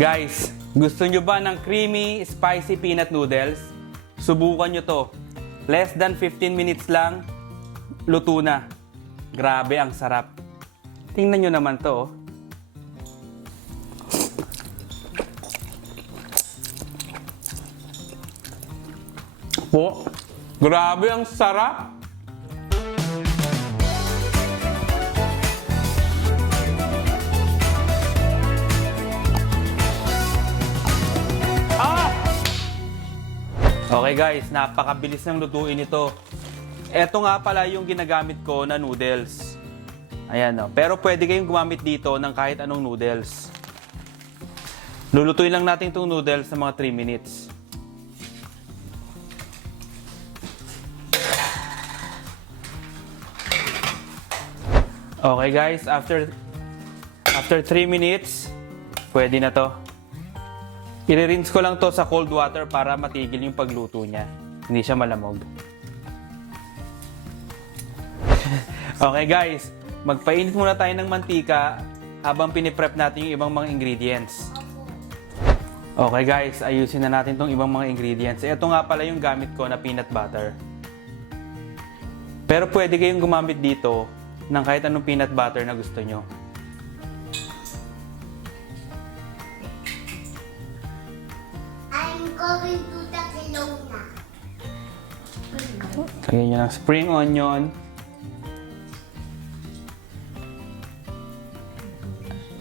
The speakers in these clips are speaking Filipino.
Guys, gusto nyo ba ng creamy, spicy peanut noodles? Subukan nyo to. Less than 15 minutes lang, luto na. Grabe, ang sarap. Tingnan nyo naman to. Po, grabe, ang sarap. Okay guys, napakabilis ng lutuin ito. Ito nga pala yung ginagamit ko na noodles. Ayan o. Pero pwede kayong gumamit dito ng kahit anong noodles. Lulutuin lang natin itong noodles sa mga 3 minutes. Okay guys, after 3 minutes, pwede na to. I-rinse ko lang to sa cold water para matigil yung pagluto niya. Hindi siya malamog. Okay guys, magpainit muna tayo ng mantika habang piniprep natin yung ibang mga ingredients. Okay guys, ayusin na natin tong ibang mga ingredients. Ito nga pala yung gamit ko na peanut butter. Pero pwede kayong gumamit dito ng kahit anong peanut butter na gusto nyo. Going to the Kelowna. Lagyan nyo ng spring onion,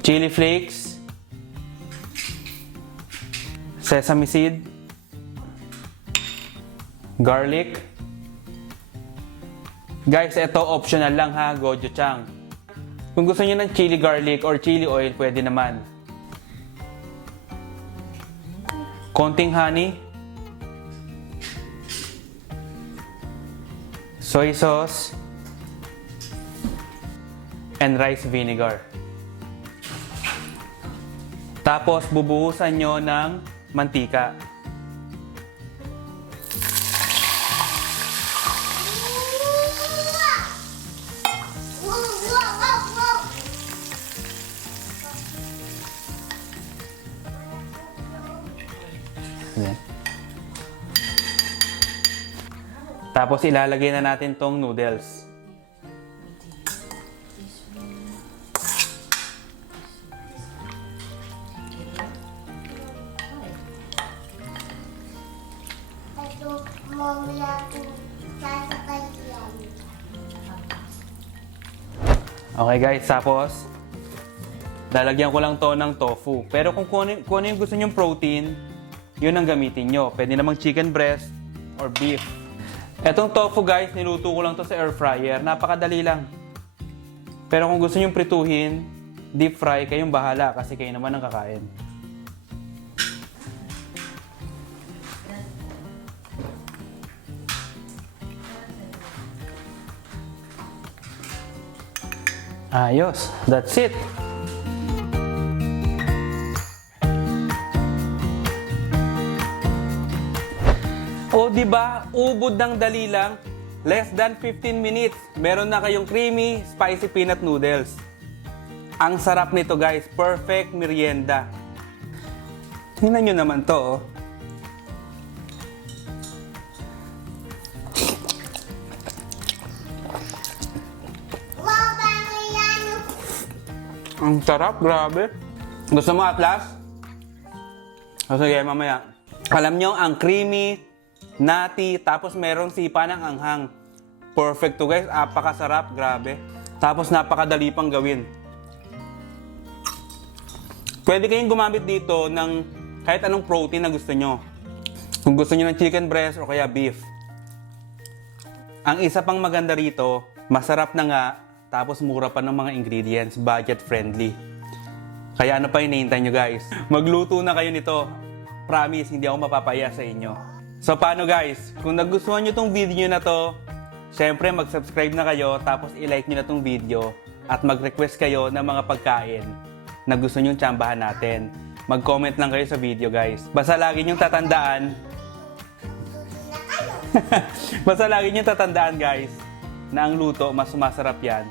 chili flakes, sesame seed, garlic. Guys, ito optional lang ha, gochujang. Kung gusto niyo ng chili garlic or chili oil, pwede naman. Konting honey, soy sauce, and rice vinegar. Tapos bubuhusan nyo ng mantika. Yan. Tapos ilalagay na natin tong noodles. Ito, mamaya ko sasakay yan. Okay guys, tapos lalagyan ko lang to ng tofu. Pero kung ano yung gusto nyong protein, yun ang gamitin nyo. Pwede namang chicken breast or beef. Etong tofu guys, niluto ko lang to sa air fryer. Napakadali lang. Pero kung gusto nyong prituhin, deep fry, kayong bahala kasi kayo naman ang kakain. Ayos. That's it. O di ba, ubod ng dali lang, less than 15 minutes, meron na kayong creamy, spicy peanut noodles. Ang sarap nito guys, perfect merienda. Tingnan nyo naman to oh. Wow, paano yan? Ang sarap, grabe. Gusto mo atlas? O sige, mamaya. Alam nyo, ang creamy, nutty, tapos merong sipa ng anghang. Perfect to guys, apakasarap, grabe. Tapos napakadali pang gawin. Pwede kayong gumamit dito ng kahit anong protein na gusto nyo. Kung gusto nyo ng chicken breast o kaya beef. Ang isa pang maganda rito, masarap na nga, tapos mura pa ng mga ingredients, budget friendly. Kaya ano pa hinihintay nyo guys? Magluto na kayo nito. Promise, hindi ako mapapaya sa inyo. So paano guys? Kung nagustuhan nyo tong video na to, syempre mag-subscribe na kayo, tapos i-like nyo na tong video at mag-request kayo ng mga pagkain na gusto nyong tsambahan natin. Mag-comment lang kayo sa video guys. Basta lagi nyong tatandaan basta lagi nyong tatandaan guys na ang luto mas sumasarap yan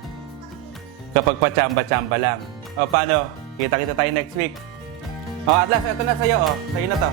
kapag pa-tsamba-tsamba lang. O paano? Kita-kita tayo next week. Oh, Atlas, ito na sa'yo, oh. Sa'yo na to.